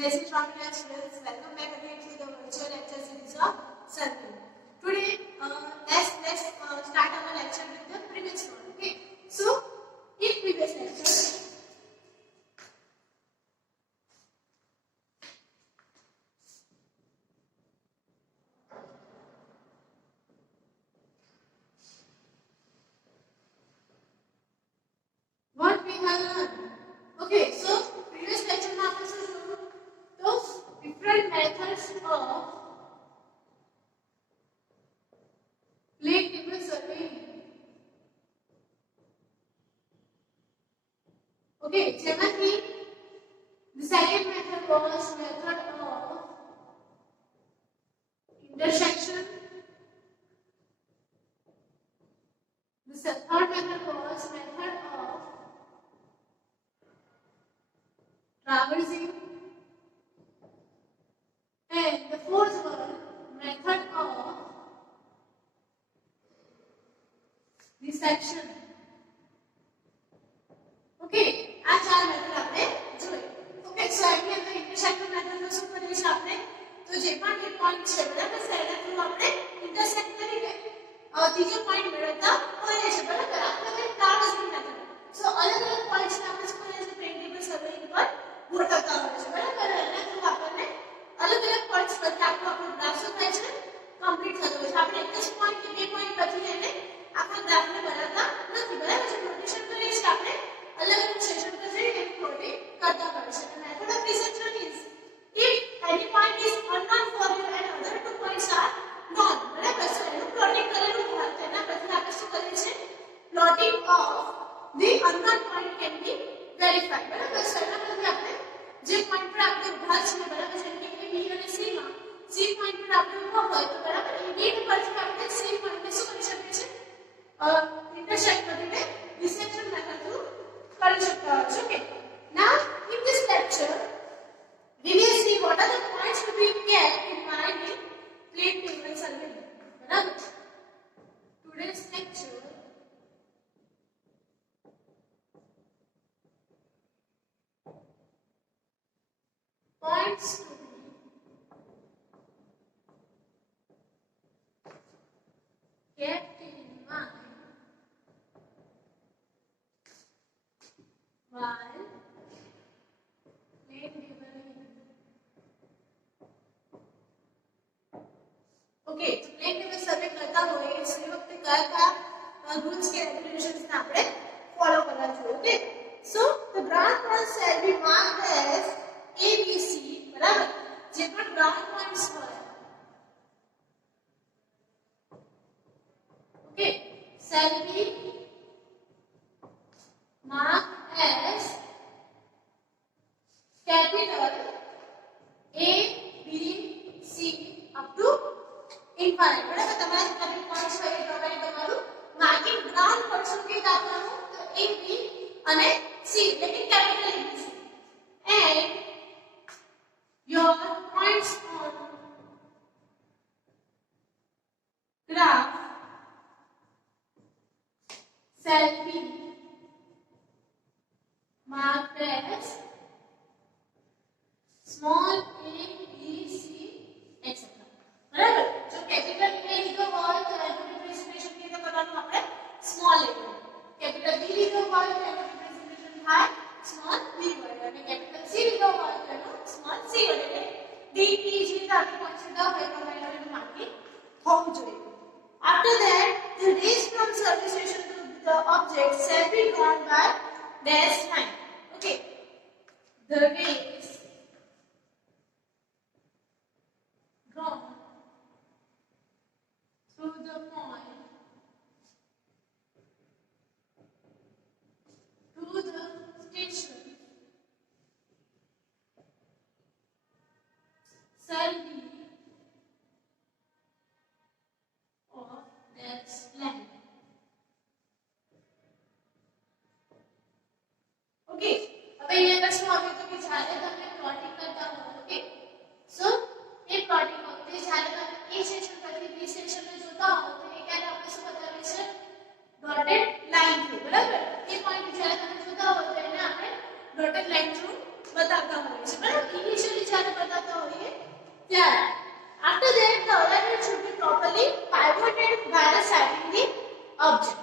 Jai Shri Ram students, welcome back again to the virtual lecture series of Circle. Today, let's start our lecture with the previous one. Okay, so in previous lecture, what we have learned. Okay, so previous lecture में आपने सुना those different methods of plague table surveying. Okay, જેમાંથી the second method was method of intersection. The third method was method of traversing, and the fourth one method of dissection. Okay, આ ચાર મેથડ આપણે જોઈ. ઓકે, સો એની અંદર intersection method નો શું કરીએ છીએ આપણે? તો જે પણ એક પોઈન્ટ છે બરાબર છે એના થ્રુ આપણે ઇન્ટરસેક્ટ કરીને ત્રીજો પોઈન્ટ મેળવતા હોઈએ છીએ બરાબર. આપણે ટ્રાવર્સિંગ મેથડ. સો અલગ અલગ પોઈન્ટ્સ ને આપણે શું કરીએ છીએ પ્લેન ટેબલ સર્વેઇંગ પર ગોઠવતા હોઈએ છીએ બરાબર. એના થ્રુ આપણને અલગ અલગ પોઈન્ટ્સ પરથી આપણો ગ્રાફ શું થાય છે કમ્પ્લીટ થતો હોય છે. આપણે એક જ પોઈન્ટ કે બે પોઈન્ટ પરથી એને આખા ગ્રાફને બનાવતા નથી બરાબર. જે નોટેશન કરીએ છીએ આપણે अलग अलग सेशन पर जरिए प्लॉटिंग करता है. The method of dissection is if any point is unknown for you and other two points are known. बराबर. So एनु प्लॉटिंग करेलू હોય તેના પછી આપણે શું કરીએ છીએ plotting of the unknown point can be verified. બરાબર. So એના પછી આપણે જે પોઈન્ટ પર આપણે ઉભા છીએ બરાબર જેમ કે A B અને C માં C પોઈન્ટ પર આપણે ઉભા હોય તો બરાબર A B પરથી આપણે C પોઈન્ટને શું કરી શકીએ છીએ ઇન્ટરસેક્ટ કરીને dissection method થ્રુ કરી શકતા હોય છે. Okay, now in this lecture we will see what are the points to be kept in mind in plane table surveying. બરાબર. Today's lecture points to be kept in mind while plane tabling. Okay, तो plane table survey करता होए इसी वक्त क्या rules के regulations ने आपने follow करना चाहिए. Okay, so the ground points shall be marked as A, B, C. बराबर. जे पर ground points होए. Okay, shall be marked as capital A, B, C up to infinite. બરાબર. તમારા જેટલા બી પોઈન્ટ્સ હોય એ પ્રમાણે તમારું માર્કિંગ ગ્રાઉન્ડ પર્સન્ટેજ આપવાનું તો A, B અને C એટલે કે capital A, B, C and your points on graph shall be marked as small a, b, c, etc. બરાબર. જો કેપિટલ A લીધો હોય તો એનું રિપ્રેઝન્ટેશન કેવી રીતે કરવાનું આપણે સ્મોલ a. કેપિટલ B લીધો હોય તો એનું રિપ્રેઝન્ટેશન થાય સ્મોલ b વડે અને કેપિટલ C લીધો હોય તો એનું સ્મોલ c વડે. એટલે D, E જે આપણે પોઈન્ટ લીધા હોય તો એનું માર્કિંગ હોવું જોઈએ. After that, the rays from surface station to the object shall be drawn by dash line. Okay, the rays drawn through the point to the station shall be of dash line. Okay, હવે અહીંયા આગળ શું આવ્યું તો કે જ્યારે તમે પ્લોટિંગ કરતા હો. ઓકે, સો એ પ્લોટિંગ વખતે જ્યારે તમે A સેક્શન પરથી B સેક્શનને જોતા હો તો એ ક્યારે આપણે શું બતાવે છે ડોટેડ લાઈન થ્રુ. બરાબર. એ પોઈન્ટ જ્યારે તમે જોતા હો તો એને આપણે ડોટેડ લાઈન થ્રુ बताता होइए છે બરાબર ઇનિશિયલી જ્યારે बताता હોઈએ ત્યારે after that the alignment should be properly pivoted while setting the object.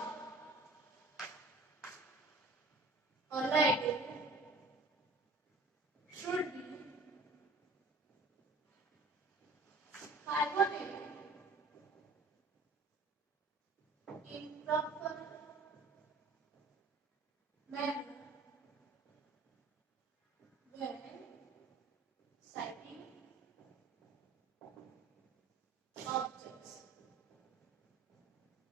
Alignment should be pivoted in proper manner when setting objects.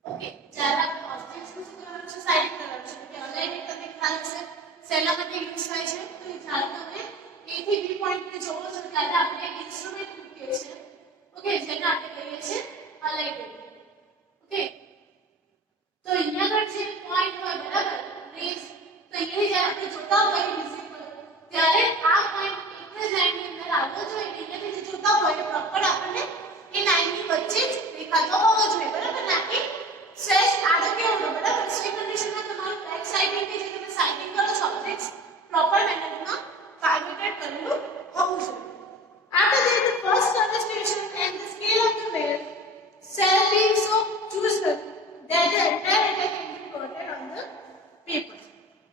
Okay, જ્યારે આપણે objects નું શું કરવાનું છે સેટિંગ કરવાનું છે કે અલાઇનમેન્ટ તમને ખ્યાલ હશે શેના માટે યુઝ થાય છે તો એ જ્યારે તમે A થી B પોઈન્ટ ને જોવો છો ત્યારે આપણે એક ઇન્સ્ટ્રુમેન્ટ મૂકીએ છીએ ઓકે જેને આપણે કહીએ છીએ અલાઇનમેન્ટ ઓકે તો અહીંયા આગળ જે પોઈન્ટ હોય બરાબર રેસ તો અહીંયા જ્યારે આપણે જોતા હોઈએ વિઝિબલ ત્યારે આ પોઈન્ટ એક જ લાઈનની અંદર આવવો જોઈએ અહીંયાથી જે જોતા હોઈએ પ્રોપર આપણને એ લાઈનની વચ્ચે જ દેખાતો હોવો જોઈએ બરાબર ના કે સ્લેશ આડો કે ઊંડો બરાબર સે કન્ડિશનમાં તમારું બેક સાઇડિંગ કે જે તમે સાઇડિંગ કરો છો ઓબ્જેક્ટ્સ પ્રોપર મેનરમાં pivoted કરેલું હોવું જોઈએ. After that, the first concentration and the scale of the wave shall be so chosen that the entire data can be plotted on the paper.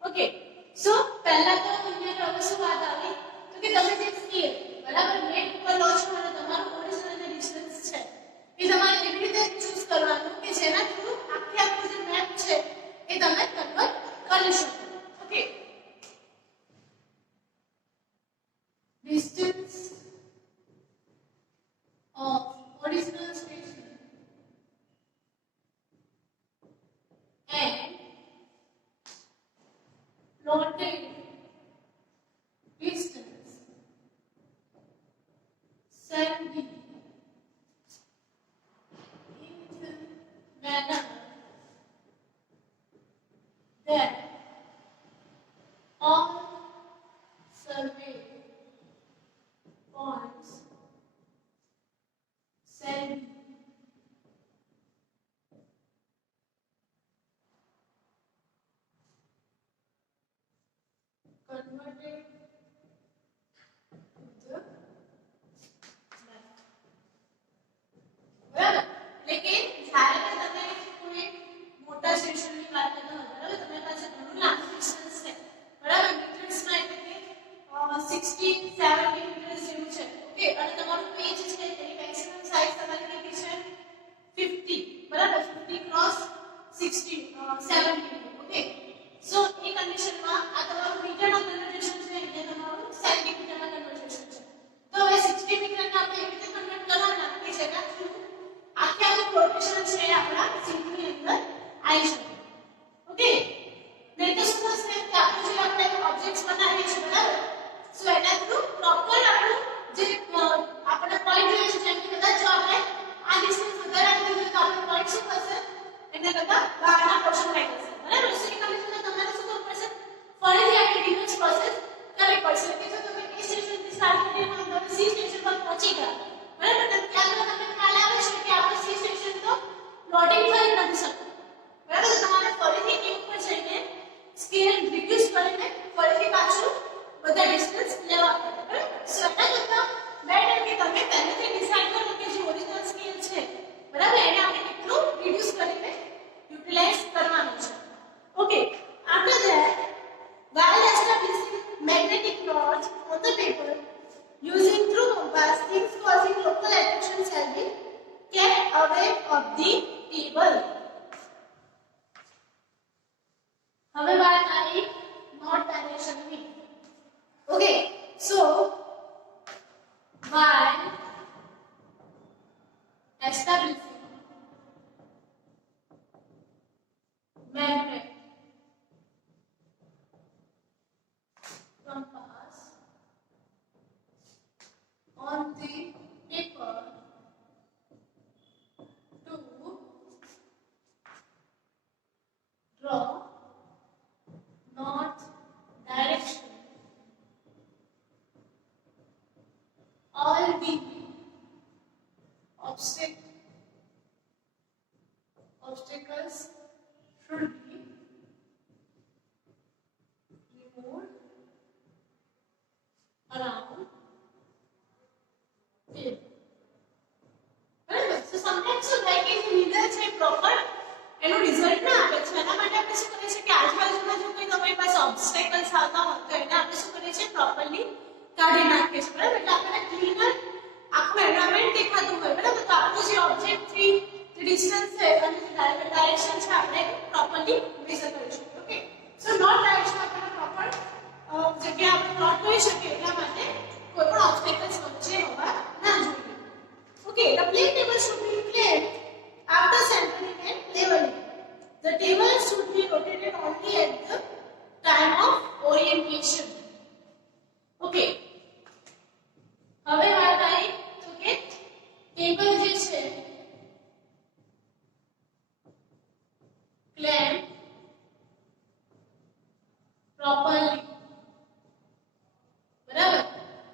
Okay. So પહેલા તો અહીંયા હવે શું વાત આવી તો કે તમે જે સ્કેલ બરાબર મેપ ઉપર લો છો અને તમારું ઓરિજિનલ અને ડિસ્ટન્સ છે એ તમારે એવી રીતે ચૂઝ કરવાનું કે જેના થ્રુ આખું જે મેપ છે એ તમે કન્વર્ટ કરી શકો. Okay. Distance of original station and plotted distance shall be in the manner that all survey points shall be converted to the map. બરાબર લેકિન જ્યારે તમે કોઈ મોટા સ્ટેશનની વાત કરતા હો બરાબર તમારી પાસે ઘણું લાંબુ ડિસ્ટન્સ છે બરાબર મીટર્સમાં એટલે કે 60 70 મીટર્સ જેવું છે ઓકે અને તમારું પેજ છે તેની મેક્સિમમ સાઈઝ તમારી કેટલી છે 50 બરાબર 50 ક્રોસ 60 70 ઓકે સો એ કન્ડિશનમાં આ તમારું મીટરનો કન્વર્ઝન છે અને તમારું સેન્ટીમીટરમાં કન્વર્ઝન છે તો હવે 60 મીટરને આપણે એવી રીતે કન્વર્ટ કરવાના કે જેના થ્રુ આખું પ્રોટેક્શન છે આપણા સીટની અંદર આવી શકે ઓકે નહીં તો શું થશે કે આપણે જે આપણે ઓબ્જેક્ટ્સ બનાવીએ છીએ બરાબર સો એના થ્રુ પ્રોપર આપણું જે આપણે પોઈન્ટ જોઈએ છે જેમ કે કદાચ જો આપણે આ ડિસ્ટન્સ વધારે રાખી દીધું તો આપણો પોઈન્ટ શું થશે એના કરતાં બહારના પોર્શન માં જશે બરાબર સો એ કન્ડિશનમાં તમારે શું કરવું પડશે ફરીથી આપણે ડિફરન્સ પ્રોસેસ કરવી પડશે કે જો તમે A સ્ટેશનથી સ્ટાર્ટ કરીને તમે C સ્ટેશન પર પહોંચી ગયા બરાબર તો ત્યાં તમને ખ્યાલ આવે છે કે આપણે C સ્ટેશન તો લોડિંગ થઈ નથી શકતું બરાબર તો તમારે ફરીથી A ઉપર જઈને સ્કેલ રિડ્યુસ કરીને ફરીથી પાછું બધા ડિસ્ટન્સ લેવા પડે બરાબર સો એના કરતાં બેટર કે તમે પહેલેથી ડિસાઈડ કરો કે જે ઓરિજિનલ સ્કેલ છે બરાબર એને આપણે કેટલું રિડ્યુસ કરીને યુટિલાઇઝ કરવાનું છે okay after that while establishing magnetic north on the paper using true compass things causing local attraction shall be kept away of the table. હવે વાત આવી નોર્થ ડાયરેક્શનની okay so while establishing magnet compass on the paper to draw north direction all the obstacles should be removed proper એનો રિઝલ્ટ ના આપે છે એના માટે આપણે શું કરીએ છીએ કે આજુબાજુમાં જો કોઈ તમારી પાસે ઓબ્સ્ટેકલ્સ આવતા હોય તો એને આપણે શું કરીએ છીએ પ્રોપરલી કાઢી નાખીએ છીએ બરાબર એટલે આપણને ક્લીનર આખું એન્વાયરમેન્ટ દેખાતું હોય બરાબર તો આપણું જે ઓબ્જેક્ટ થી જે ડિસ્ટન્સ છે અને જે ડાયરેક્શન છે આપણે પ્રોપરલી મેઝર કરી શકીએ ઓકે સો નોટ ડાયરેક્શન આપણે પ્રોપર જગ્યા આપણે પ્લોટ કરી શકીએ એટલા માટે કોઈ પણ ઓબ્સ્ટેકલ્સ વચ્ચે હોવા ના જોઈએ okay the plane table should be placed after centering and leveling the table should be rotated only at the time of orientation okay હવે વાત આવી તો કે ટેબલ જે છે clamp properly બરાબર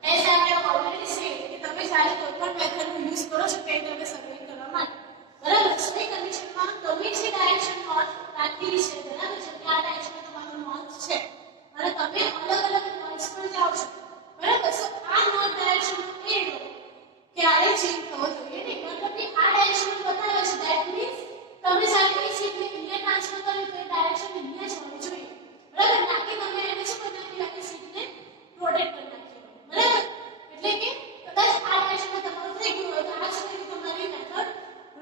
એસ આપણે ઓલરેડી સે કે તમે જ્યારે કોઈ પણ મેથડ નો યુઝ કરો છો કે તમે સર્વે કરવા માટે બરાબર સો એ કન્ડિશનમાં તમે જે ડાયરેક્શન નોટ રાખેલી છે બરાબર છે કે આ ડાયરેક્શનમાં તમારું નોટ છે અને તમે અલગ અલગ નોટ્સ પર જાઓ છો બરાબર સો આ નોટ ડાયરેક્શન નો એરો ક્યારે ચેન્જ થવો જોઈએ નહીં મતલબ કે આ ડાયરેક્શન બતાવે છે ધેટ મીન્સ તમે જ્યારે કોઈ શીટને ઇન્ડિયા ટ્રાન્સફર કરી તો એ ડાયરેક્શન ઇન્ડિયા જ હોવી જોઈએ બરાબર ના કે તમે એને શું કરી નાખી આખી શીટને રોટેટ કરી નાખી બરાબર એટલે કે કદાચ આ ડાયરેક્શનમાં તમારું થઈ ગયું હોય તો આ સુધી તમારી મેથડ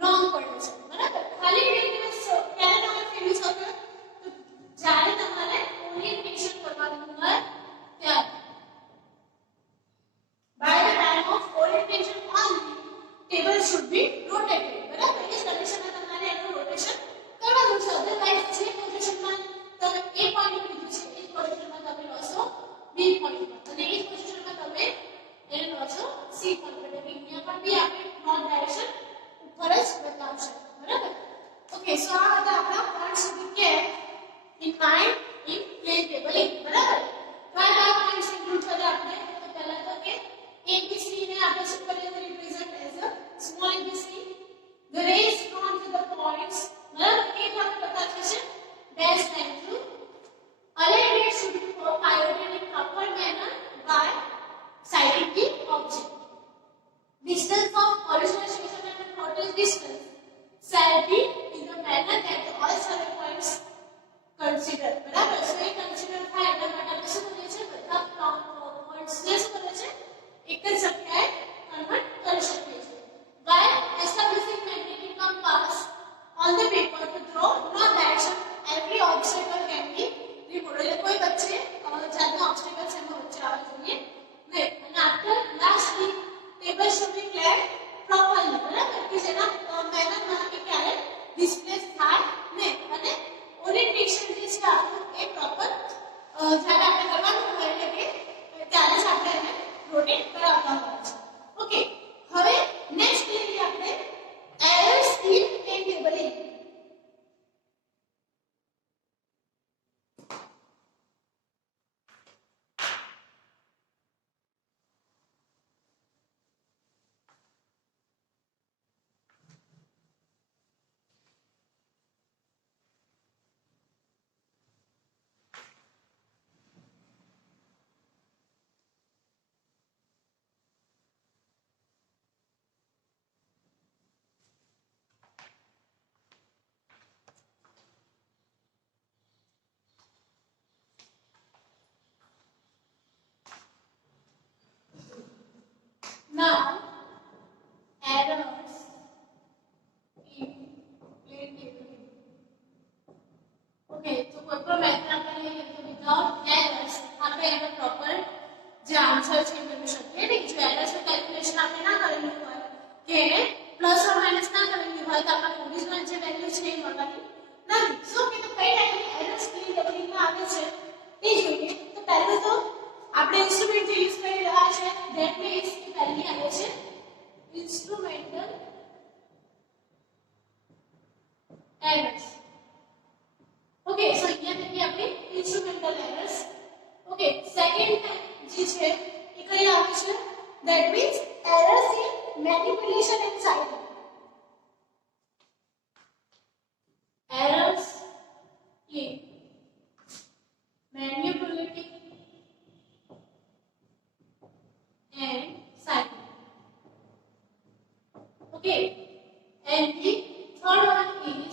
રોંગ પડે છે બરાબર ખાલી બે દિવસ ક્યારે તમે ફેલ થશો તો જ્યારે તમારે ઓરિએન્ટેશન કરવાનું હોય ત્યારે by the time of orientation only table should be rotated બરાબર એ કન્ડિશનમાં તમારે એનું રોટેશન કરવાનું છે અધરવાઇઝ જે પોઝિશનમાં તમે A પોઈન્ટ લીધું છે એ પોઝિશનમાં તમે લો છો B પોઈન્ટ પર અને એ પોઝિશનમાં તમે એને લો છો C પોઈન્ટ પર એટલે અહીંયા પણ બી આપણે નોટ ડાયરેક્શન ઉપર જ બતાવશે બરાબર ઓકે સો આ બધા આપણા પોઈન્ટ્સ સુધી કે ઇન માઇન્ડ ઇન પ્લેન ટેબલિંગ બરાબર કયા પોઈન્ટ્સ ઇન્ક્લુડ કરે આપણે તો પહેલા તો કે ABC ને આપણે શું કરીએ તો represent as a small abc the rays drawn to the points બરાબર એ આપણે બતાવીએ છે dash line through alignment should be pivoted in proper manner by sighting the object distance of original station and total distance shall be in the manner that all survey points consider બરાબર સો એ કન્સિડર થાય એટલા માટે આપણે શું કરીએ છીએ બધા પોઈન્ટ્સ ને શું કરીએ છીએ એક જ જગ્યાએ કન્વર્ટ કરી શકીએ છીએ by establishing magnetic compass on the paper to draw no direction every obstacle can be removed એટલે કોઈ વચ્ચે જાતનો ઓબ્સ્ટેકલ છે એમાં વચ્ચે આવવા જોઈએ નહીં અને after lastly table should be cleared properly બરાબર કે જેના મેનરમાં કે ક્યારે ડિસ્પ્લેસ થાય નહીં અને ઓરિએન્ટેશન જે છે આપણું એ પ્રોપર જ્યારે આપણે કરવાનું હોય એટલે કે ત્યારે જ આપણે એને રોટેટ કરાવતા હોય છે ઓકે હવે નેક્સ્ટ લઈએ આપણે errors in plane tabling now errors in plane tabling okay તો કોઈ પણ મેથડ આપણે લઈએ તો વિધાઉટ એરર્સ આપણે એનો પ્રોપર જે આન્સર છે એ મેળવી શકીએ નહીં જો એરર્સ નું કેલ્ક્યુલેશન આપણે ના કરેલું હોય કે એને પ્લસ ઓર માઇનસ ના કરેલું હોય તો આપણને ઓરિજિનલ જે વેલ્યુ છે એ મળવાની નથી સો કે તો કઈ ટાઈપની એરર્સ પ્લેન ટેબલિંગમાં આવે છે એ જોઈએ તો પહેલું તો આપણે ઇન્સ્ટ્રુમેન્ટ જે યુઝ કરી રહ્યા છે ધેટ મીન્સ કે પહેલી આવે છે ઇન્સ્ટ્રુમેન્ટલ errors okay so અહીંયા થઈ આપણી ઇન્સ્ટ્રુમેન્ટલ errors okay સેકન્ડ જે છે એ કઈ આવે છે that means errors in manipulation and sighting errors in manipulating and sighting okay and the third one is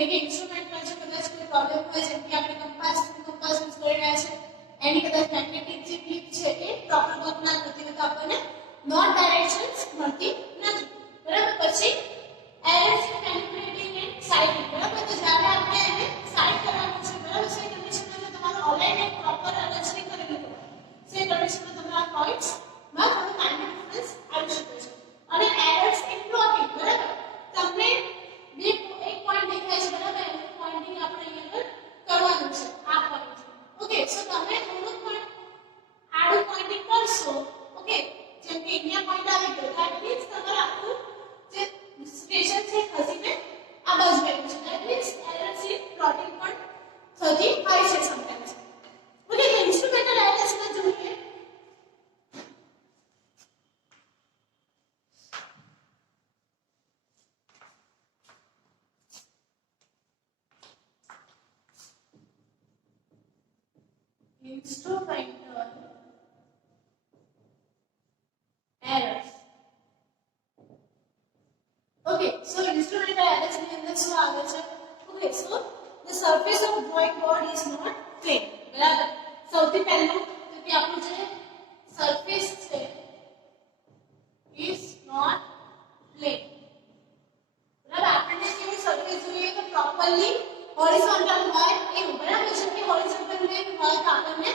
એટલે કે ઇન્સ્ટ્રુમેન્ટમાં જો કદાચ કોઈ પ્રોબ્લેમ હોય જેમ કે આપણે કંપાસ યુઝ કરી રહ્યા છે એની કદાચ મેગ્નેટિક જે ક્લિપ છે એ પ્રોપર વર્ક ના કરતી હોય તો આપણને નોટ ડાયરેક્શન્સ મળતી નથી બરાબર પછી errors in calculating and sighting બરાબર તો જ્યારે આપણે એને સાઇટ કરવાનું છે બરાબર છે કન્ડિશનમાં જો તમારું અલાઇન એન્ડ પ્રોપર અરેન્જમેન્ટ કરેલું હોય સે કન્ડિશનમાં તમારા પોઈન્ટ્સ માં થોડું ટાઈમ ડિફરન્સ આવી શકે છે અને એરર્સ ઇન પ્લોટિંગ બરાબર તમને બે એક પોઈન્ટ દેખાય છે બરાબર એનું પોઇન્ટિંગ આપણે અહીંયા પર કરવાનું છે આ પોઈન્ટ ઓકે સો તમે થોડું પણ આડું પોઇન્ટિંગ કરશો ઓકે જેમ કે અહીંયા પોઈન્ટ આવી ગયો ધેટ મીન્સ તમારું આખું જે સ્ટેશન છે ખસીને આ બાજુ આવ્યું છે that means errors in plotting પણ થતી હોય છે સમટાઈમ્સ ઓકે તો ઇન્સ્ટ્રુમેન્ટલ એરર્સ માં જોઈએ instrumental errors okay so instrumental errors ની અંદર શું આવે છે okay so the surface of drawing board is not plane બરાબર સૌથી પહેલું તો કે આપણું જે સરફેસ છે is not plane બરાબર આપણને કેવી સરફેસ જોઈએ તો પ્રોપરલી હોરિઝોન્ટલ હોય એવું બરાબર છે કે હોરિઝોન્ટલ પ્લેન હોય તો આપણને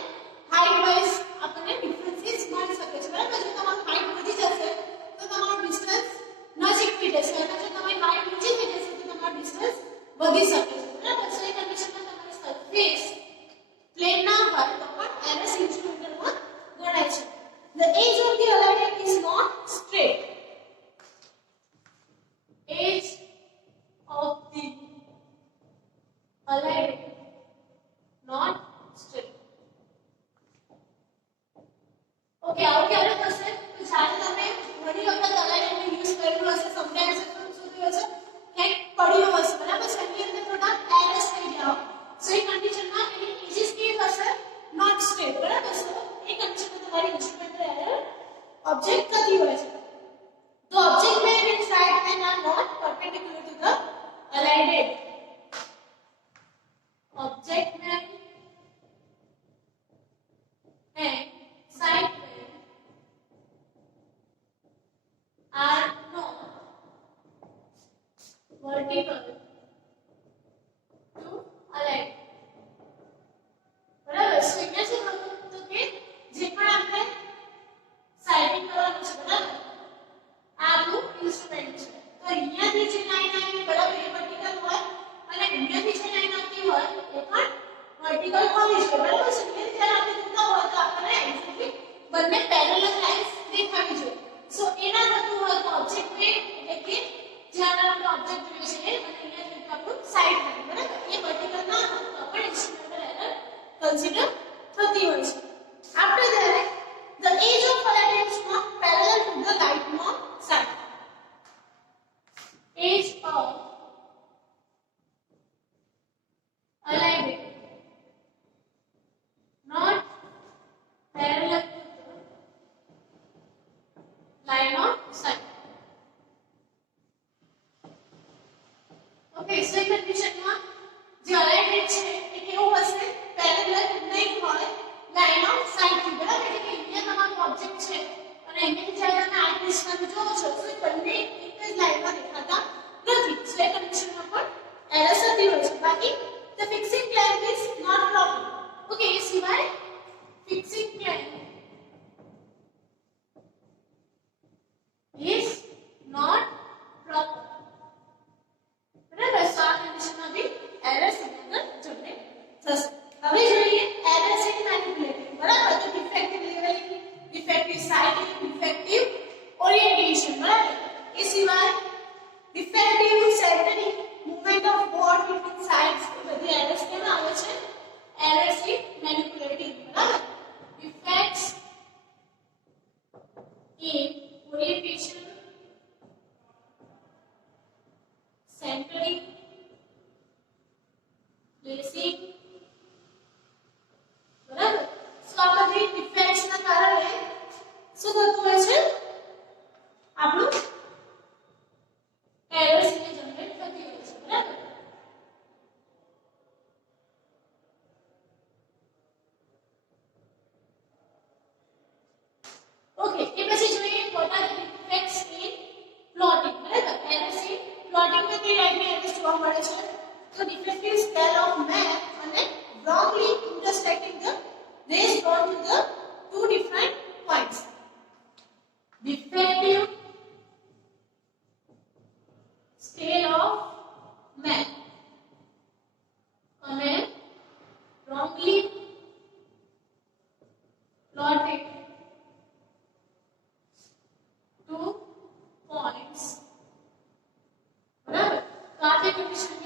હાઈટ વાઇઝ આપણને ડિફરન્સીસ મળી શકે છે બરાબર જો તમારું હાઈટ વધી જશે તો તમારું ડિસ્ટન્સ નજીક થઈ જશે અને જો તમારી હાઈટ નીચે થઈ જશે તો તમારું ડિસ્ટન્સ વધી શકે છે બરાબર છે એ કન્ડિશનમાં તમારી સરફેસ પ્લેન ના હોય તો પણ એરર્સ ઇન્સ્ટ્રુમેન્ટલમાં ગણાય છે the edge of the alignment is not straight edge of the alignment not straight okay આવું ક્યારે થશે તો જ્યારે તમે ઘણી વખત અલાઇનમેન્ટ યુઝ કરેલું હશે સમટાઈમ્સ શું થયું હશે ક્યાંક પડ્યું હશે બરાબર છે એની અંદર થોડા એરર્સ થઈ ગયા સો એ કન્ડિશનમાં એની એજીસ કેવી થશે નોટ સ્ટ્રેટ બરાબર છે એ કન્ડિશનમાં તમારી ઇન્સ્ટ્રુમેન્ટલ એરર ઓબ્જેક્ટ થતી હોય છે તો object man and side man are not perpendicular to the alignment object man and side man are not vertical to align બરાબર છે એટલે શું કહ્યું તો કે જે પણ આપણે સાઇડિંગ કરવાનું છે બરાબર આ આપણું ઇન્સ્ટ્રુમેન્ટ છે તો અહીંયાથી જે લાઈન આવી બરાબર એ વર્ટિકલ હોય અને અહીંયાથી જે લાઈન આવતી હોય એ પણ વર્ટિકલ હોવી જોઈએ બરાબર છે એટલે જ્યારે આપણે જોતા હોય તો આપણને એક્ઝેક્ટલી બંને પેરેલલ લાઇન્સ દેખાવી જોઈએ સો એના થતું હોય તો ઓબ્જેક્ટ મેન એટલે કે જ્યાં આપણે ઓબ્જેક્ટ જોઈએ છે અને અહીંયા જે આપણું સાઇડ લાઈન બરાબર એ વર્ટિકલ ના હોય તો પણ ઇન્સ્ટ્રુમેન્ટલ એરર કન્સિડર થતી હોય છે after that the edge of alignment is not parallel to the lightmost side edge of alignment not parallel to the line of sight okay so in conditionમાં જે alignment છે એ કેવું હશે parallel નહીં હોય line of sight થી બરાબર એટલે કે અહીંયા તમારું ઓબ્જેક્ટ છે અને અહીંયાથી જ્યારે તમે આ દિશામાં જોવો છો તો એ બંને એક જ લાઈનમાં દેખાતા નથી સો એ કન્ડિશનમાં પણ એરર થતી હોય છે બાકી the fixing plane is not proper okay એ સિવાય fixing plane is not proper બરાબર સો આ કન્ડિશનમાં પ્લોટિંગમાં કઈ ટાઈપની એરર્સ જોવા મળે છે તો ડિફેક્ટિવ સ્કેલ ઓફ મેપ અને wrongly intersecting the rays drawn to the two different points. Defective scale of map અને wrongly plotted two points. બરાબર તો આ જે કન્ડિશન